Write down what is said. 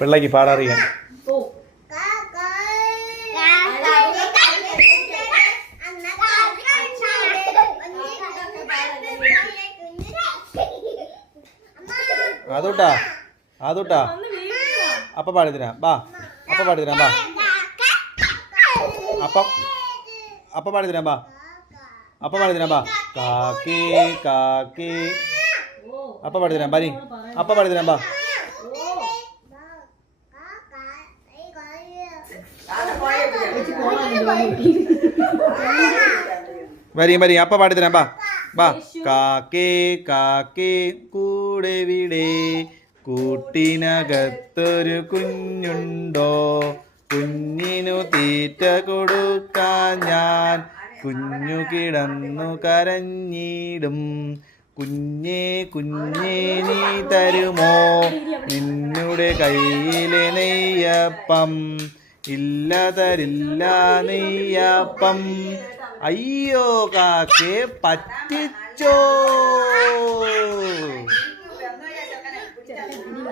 പിള്ളേക്ക് പാടാറിയാം. അതൂട്ടാ അതൂട്ടാ അപ്പ പാടിത്തരാം ബാ. അപ്പ പാടിത്തരാം ബാ. അപ്പ പാടിത്തരാം ബാ. അപ്പ പാടിത്തരാം ബാ. കാക്കേ കാക്കേ അപ്പ പാടിത്തരാം ബാ. അപ്പ പാടിത്തരാം ബാ. വരീം വരീം അപ്പ പാടിത്തരാം ബാ. ബാ. കാക്കേ കാക്കേ കൂടെ വിടെ കൂട്ടിനകത്തൊരു കുഞ്ഞുണ്ടോ, കുഞ്ഞിനു തീറ്റ കൊടുക്കാൻ ഞാൻ കുഞ്ഞു കിടന്നു കരഞ്ഞിടും. കുഞ്ഞേ കുഞ്ഞേ നീ തരുമോ നിന്നുടെ കയ്യിലെ നെയ്യപ്പം, ഇല്ല തരില്ല നെയ്യപ്പം. അയ്യോ കാക്കേ പറ്റിച്ചോ.